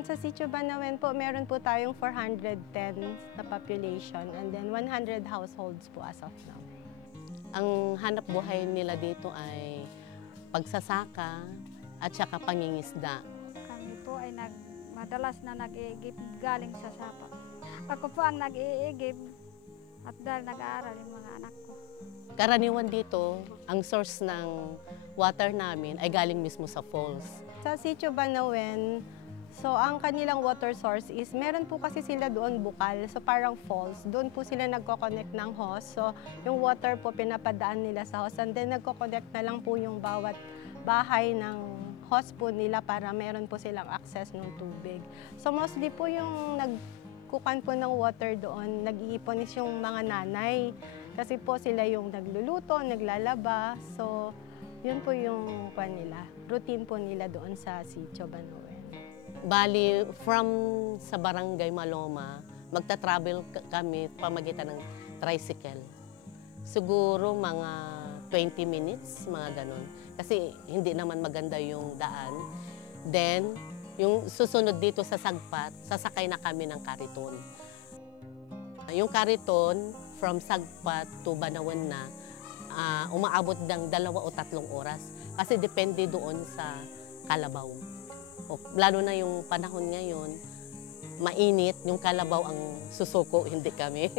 Sa Sitio Banawen po, meron po tayong 410 na population and then 100 households po as of now. Ang hanap buhay nila dito ay pagsasaka at saka pangingisda. Kami po ay madalas na nag-iigib galing sa sapa. Ako po ang nag-iigib at dahil nag-aaral yung mga anak ko. Karaniwan dito, ang source ng water namin ay galing mismo sa falls. Sa Sitio Banawen, so ang kanilang water source is, meron po kasi sila doon bukal, so parang falls. Doon po sila nagko-connect ng hose. So yung water po pinapadaan nila sa hose and then nagko-connect na lang po yung bawat bahay ng hose po nila para meron po silang access ng tubig. So mostly po yung nagkukan po ng water doon, nag-iipon is yung mga nanay. Kasi po sila yung nagluluto, naglalaba. So yun po yung nila, routine po nila doon sa Sitio Banawen. Bali, from sa Barangay Maloma, magta-travel kami pamagitan ng tricycle. Siguro mga 20 minutes, mga ganun. Kasi hindi naman maganda yung daan. Then, yung susunod dito sa Sagpat, sasakay na kami ng kariton. Yung kariton, from Sagpat to Banawen na, umaabot ng 2 o 3 oras. Kasi depende doon sa kalabaw. Lalo na yung panahon ngayon, mainit, yung kalabaw ang susuko, hindi kami.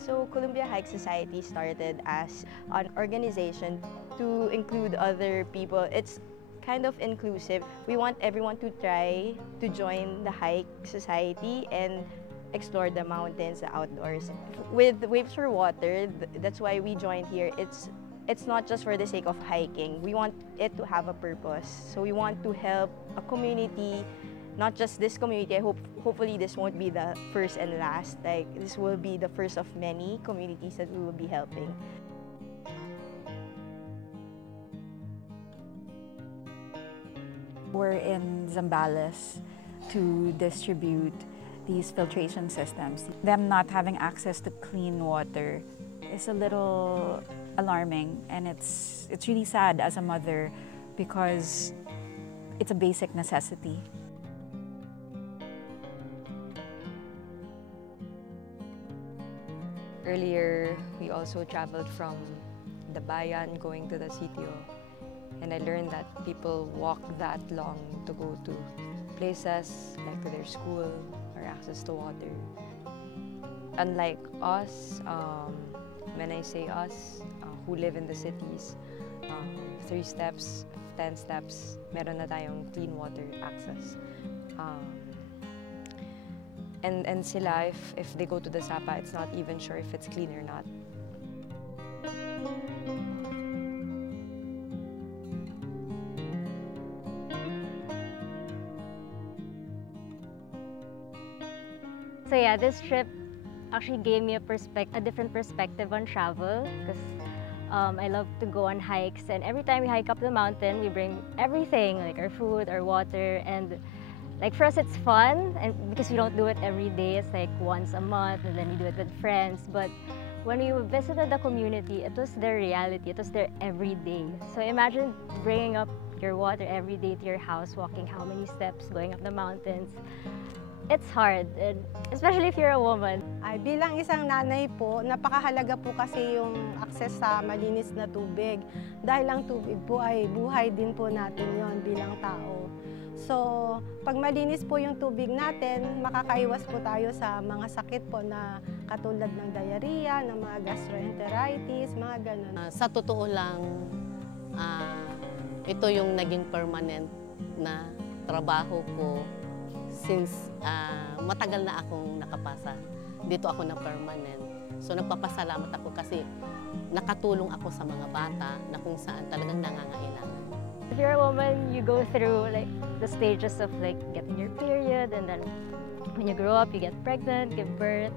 So Columbia Hike Society started as an organization to include other people. It's kind of inclusive. We want everyone to try to join the hike society and explore the mountains, the outdoors. With Waves for Water, that's why we joined here. It's not just for the sake of hiking. We want it to have a purpose. So we want to help a community, not just this community. Hopefully this won't be the first and last. Like, this will be the first of many communities that we will be helping. We're in Zambales to distribute these filtration systems. Them not having access to clean water is a little alarming, and it's really sad as a mother because it's a basic necessity. Earlier, we also traveled from the bayan going to the sitio. And I learned that people walk that long to go to places like to their school or access to water. Unlike us, when I say us, who live in the cities, 3 steps, 10 steps, meron na tayong clean water access. And sila, if they go to the Sapa, it's not even sure if it's clean or not. So yeah, this trip actually gave me a different perspective on travel because I love to go on hikes, and every time we hike up the mountain, we bring everything, like our food, our water, and like for us it's fun, and because we don't do it every day, it's like once a month, and then we do it with friends. But when we visited the community, it was their reality, it was their everyday. So imagine bringing up your water every day to your house, walking how many steps, going up the mountains. It's hard, and especially if you're a woman. Ay, bilang isang nanay po, napakahalaga po kasi yung access sa malinis na tubig. Dahil ang tubig po ay buhay din po natin yon bilang tao. So, pag malinis po yung tubig natin, makakaiwas po tayo sa mga sakit po na katulad ng diarrhea, ng mga gastroenteritis, mga ganun. Sa totoo lang, ito yung naging permanent na trabaho ko since matagal na akong nakapasa. Dito ako na permanent. So nagpapasalamat ako kasi nakatulong ako sa mga bata na kung saan talagang nangangailangan. If you're a woman, you go through like the stages of like getting your period, and then when you grow up, you get pregnant, give birth.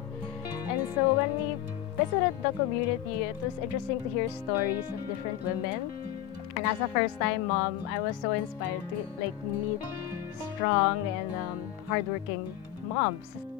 And so when we visited the community, it was interesting to hear stories of different women. And as a first-time mom, I was so inspired to like meet strong and hardworking moms.